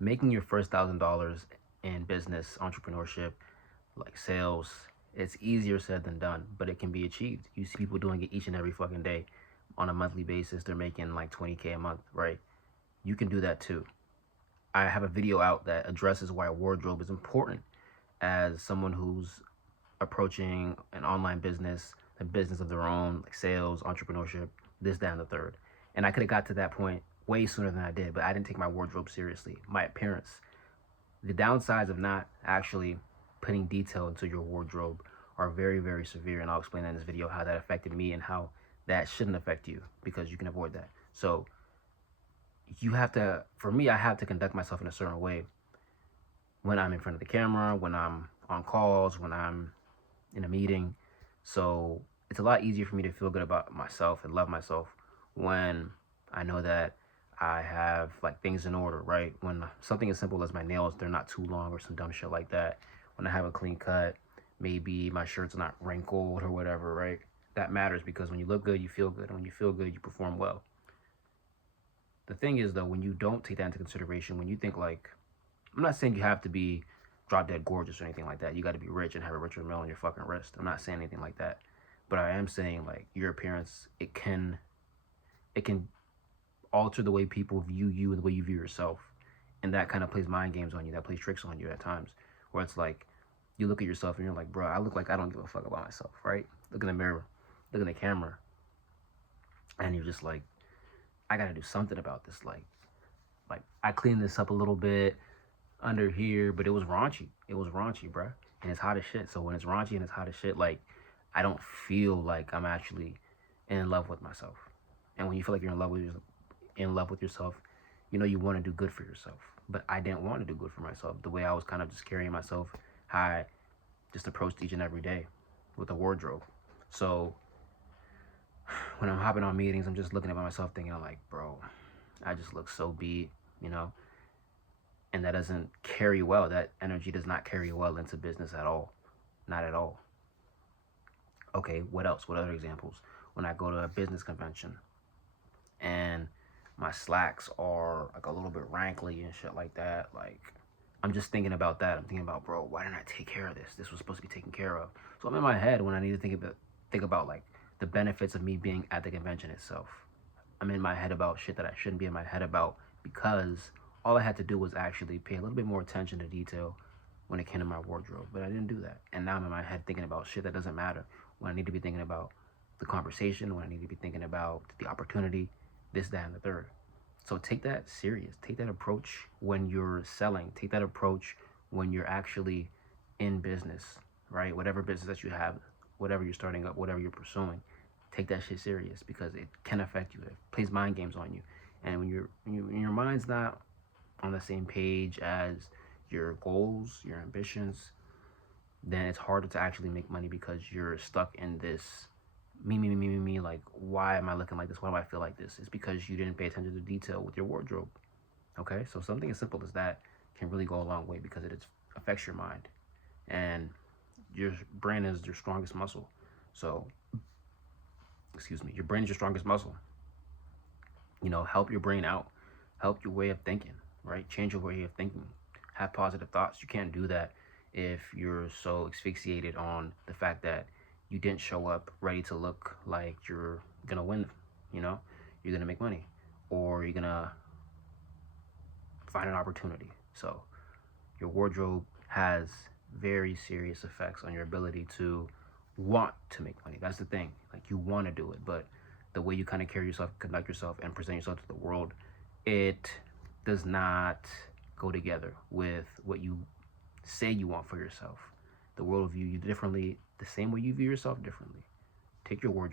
making your first $1,000 in business, entrepreneurship, like sales, it's easier said than done, but it can be achieved. You see people doing it each and every fucking day on a monthly basis. They're making like 20K a month, right? You can do that too. I have a video out that addresses why wardrobe is important as someone who's approaching an online business, a business of their own, like sales, entrepreneurship, this, that, and the third. And I could have got to that point way sooner than I did, but I didn't take my wardrobe seriously, my appearance. The downsides of not actually putting detail into your wardrobe are very, very severe, and I'll explain that in this video how that affected me and how that shouldn't affect you because you can avoid that. So you have to, for me, I have to conduct myself in a certain way when I'm in front of the camera, when I'm on calls, when I'm in a meeting. So it's a lot easier for me to feel good about myself and love myself when I know that I have like things in order, right? When something as simple as my nails, they're not too long or some dumb shit like that. When I have a clean cut, maybe my shirt's not wrinkled or whatever, right? That matters because when you look good, you feel good. And when you feel good, you perform well. The thing is though, when you don't take that into consideration, when you think like, I'm not saying you have to be drop dead gorgeous or anything like that. You got to be rich and have a Richard Mille on your fucking wrist. I'm not saying anything like that, but I am saying like your appearance, it can alter the way people view you and the way you view yourself, and that kind of plays mind games on you. That plays tricks on you at times, where it's like you look at yourself and you're like, bro, I look like I don't give a fuck about myself, right? Look in the mirror, look in the camera, and you're just like, I gotta do something about this. Like I cleaned this up a little bit under here, but it was raunchy. It was raunchy, bruh. And it's hot as shit. So when it's raunchy and it's hot as shit, like I don't feel like I'm actually in love with myself. And when you feel like you're in love with yourself, you know you want to do good for yourself. But I didn't want to do good for myself. The way I was kind of just carrying myself, how I just approached each and every day with a wardrobe. So when I'm hopping on meetings, I'm just looking at myself thinking, I'm like, bro, I just look so beat, you know? And that doesn't carry well. That energy does not carry well into business at all. Not at all. Okay, what else? What other examples? When I go to a business convention and my slacks are like a little bit rankly and shit like that, like I'm just thinking about that. I'm thinking about, bro, why didn't I take care of this? This was supposed to be taken care of. So I'm in my head when I need to think about like the benefits of me being at the convention itself. I'm in my head about shit that I shouldn't be in my head about because all I had to do was actually pay a little bit more attention to detail when it came to my wardrobe, but I didn't do that. And now I'm in my head thinking about shit that doesn't matter when I need to be thinking about the conversation, when I need to be thinking about the opportunity, this, that, and the third. So take that serious. Take that approach when you're selling. Take that approach when you're actually in business, right? Whatever business that you have, whatever you're starting up, whatever you're pursuing, take that shit serious because it can affect you. It plays mind games on you. And when your mind's not on the same page as your goals, your ambitions, then it's harder to actually make money because you're stuck in this me, like, why am I looking like this? Why do I feel like this? It's because you didn't pay attention to detail with your wardrobe. Okay? So something as simple as that can really go a long way because it affects your mind. And your brain is your strongest muscle. So, excuse me, your brain is your strongest muscle. You know, help your brain out. Help your way of thinking, right? Change your way of thinking. Have positive thoughts. You can't do that if you're so asphyxiated on the fact that you didn't show up ready to look like you're gonna win, you know, you're gonna make money, or you're gonna find an opportunity. So your wardrobe has very serious effects on your ability to want to make money. That's the thing. Like you want to do it, but the way you kind of carry yourself, conduct yourself, and present yourself to the world, it does not go together with what you say you want for yourself. The world will view you differently, the same way you view yourself differently. Take your wardrobe